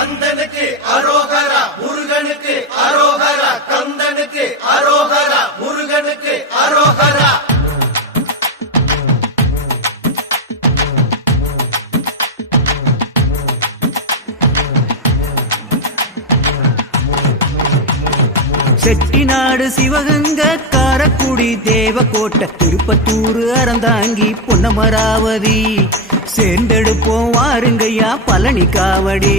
கந்தனுக்கு அரோகரா, முருகனுக்கு அரோகரா, கந்தனுக்கு அரோகரா, முருகனுக்கு அரோகரா. செட்டிநாடு சிவகங்க காரக்குடி தேவக்கோட்டை திருப்பத்தூர் அறந்தாங்கி பொன்னமராவதி சேர்ந்தெடுப்போம் வாருங்கய்யா பழனி காவடி.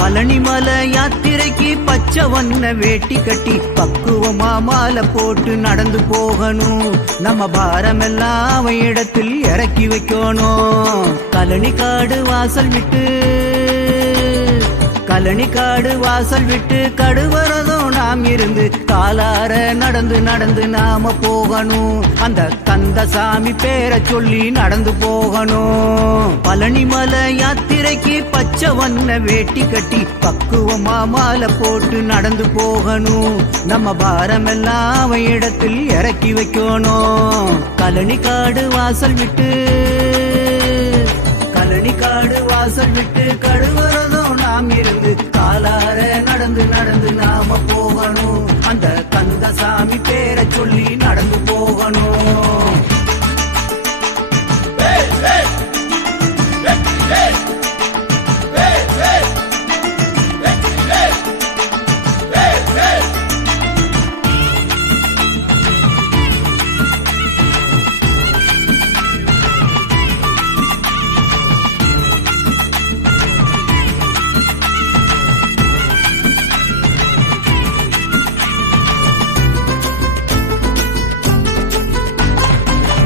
பழனிமலை யாத்திரைக்கு பச்சை வண்ண வேட்டி கட்டி பக்குவமா மாலை போட்டு நடந்து போகணும். நம்ம பாரமெல்லாம் அவன் இடத்தில் இறக்கி வைக்கணும். கழனிக்காடு வாசல் விட்டு கடுவரதும் நாம் இருந்து காலார நடந்து நடந்து நாம போகணும். அந்த கந்தசாமி பேரை சொல்லி நடந்து போகணும். பழனிமலை யாத்திரைக்கு பச்சை வண்ண வேட்டி கட்டி பக்குவமா மாலை போட்டு நடந்து போகணும். நம்ம பாரமெல்லாம் அவன் இடத்தில் இறக்கி வைக்கணும். கழனிக்காடு வாசல் விட்டு கடுவரதும் நாம் இருந்து காலார நடந்து நடந்து நாம போகணும். அந்த கந்தசாமி பேரை சொல்லி நடந்து போகணும்.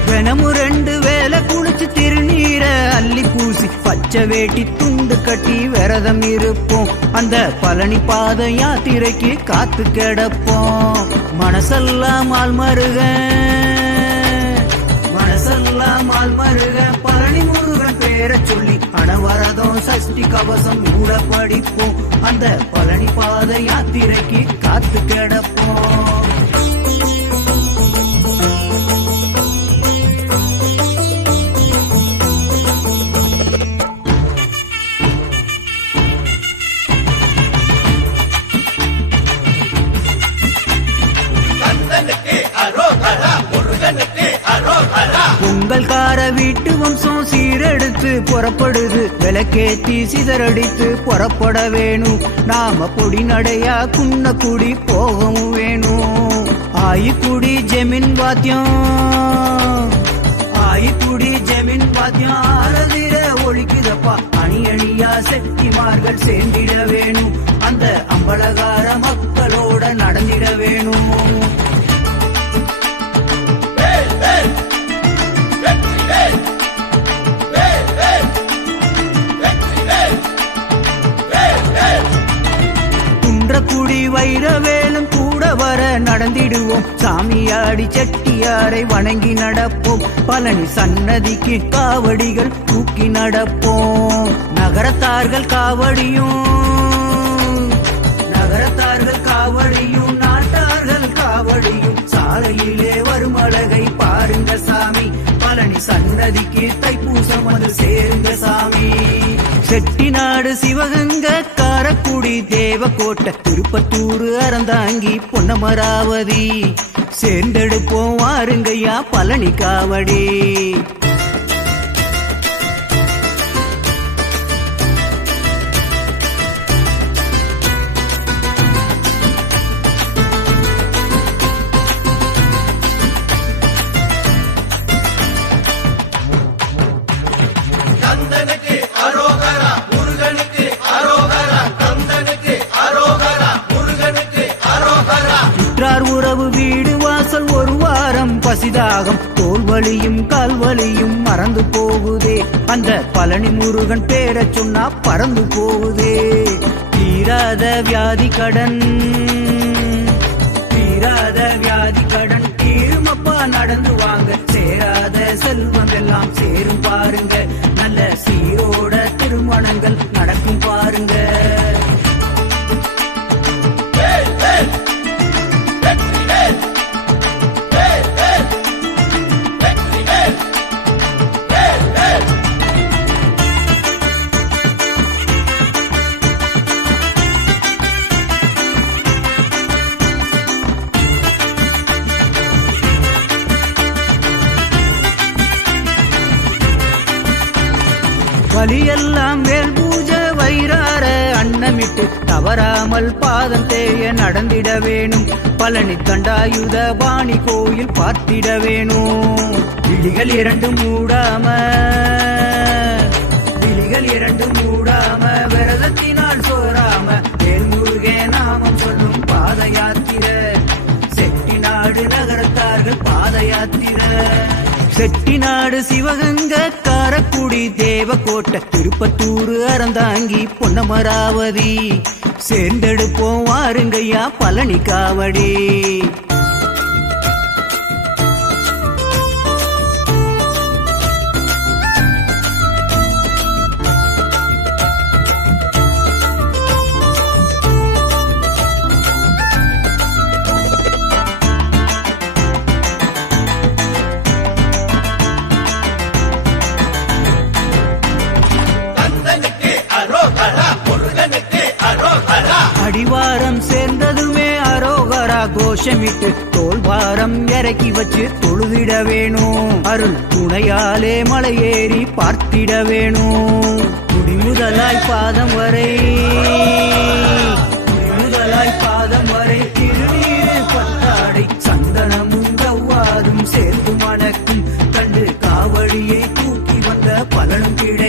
தினமும் 2 வேளை குளிச்சு திருநீரை அள்ளி பூசி பச்சை வேட்டி துண்டு கட்டி விரதம் இருப்போம். அந்த பழனி பாத யாத்திரைக்கு காத்து கிடப்போம். மனசெல்லாம் ஆள்மருக பழனி முருகன் பேரை சொல்லி அனவரதம் சஷ்டி கவசம் கூட படிப்போம். அந்த பழனி பாத யாத்திரைக்கு காத்து கிடப்போம். பொங்கல்கார வீட்டு வம்சம் சீரெடுத்து புறப்படுது. விளக்கேத்தி சிதறடித்து புறப்பட வேணும். நாம பொடி நடையா குன்னக்குடி போகவும் வேணும். ஆயிக்குடி ஜெமின் வாத்தியம் ஆரதிர ஒழிக்குதப்பா. அணி அணியா செட்டிமார்கள் சேர்ந்திட வேணும். அந்த அம்பலகார மக்களோட நடந்திட வேணும். குன்றக்குடி வைரவேலும் கூட வர நடந்திடுவோம். சாமியாடி செட்டியாரை வணங்கி நடப்போம். பழனி சன்னதிக்கு காவடிகள் தூக்கி நடப்போம். நகரத்தார்கள் காவடியும் நாட்டார்கள் காவடியும் சாலையிலே வரும் அழகை பாருங்க சாமி. பழனி சன்னதிக்கு தைப்பூசம் வந்து சேருங்க சாமி. செட்டிநாடு சிவகங்க காரக்குடி தேவக்கோட்டை திருப்பத்தூர் அறந்தாங்கி பொன்னமராவதி சேர்ந்தெடுப்போம் வாருங்கய்யா பழனி காவடி. உறவு வீடு வாசல் ஒரு வாரம் பசிதாகம் தோல்வலியும் கால்வலியும் மறந்து போகுதே. அந்த பழனி முருகன் பேரை சொன்னா பறந்து போகுதே. தீராத வியாதி கடன் தீருமப்பா நடந்து வாங்க. சேராத செல்வம் எல்லாம் சேரும் பாருங்க. வலியெல்லாம் வேல் பூஜை வயிறார அன்னமிட்டு தவறாமல் பாதம் தேய நடந்திட வேணும். பழனி தண்டாயுத பாணி கோயில் பார்த்திட வேணும். விழிகள் இரண்டும் மூடாம விரதத்தினால் சோராம வேல் முருகே நாமம் சொல்லும் பாத யாத்திரை. செட்டிநாடு நகரத்தார்கள் பாத யாத்திரை. செட்டிநாடு சிவகங்க காரக்குடி தேவக்கோட்டை திருப்பத்தூர் அறந்தாங்கி பொன்னமராவதி சேர்ந்தெடுப்போம் வாருங்கய்யா பழனி காவடி. அடிவாரம் சேர்ந்ததுமே அரோகரா கோஷமிட்டு தோல்வாரம் இறக்கி வச்சு தொழுதிட வேணும். அருள் துணையாலே மலையேறி பார்த்திட வேணும். குடிமுதலாய் பாதம் வரை திருநீர் பட்டாடை சந்தனமும் கவ்வாதும் சேர்ந்து மணக்கும் கண்டு காவடியை தூக்கி வந்த பலனும் கிடை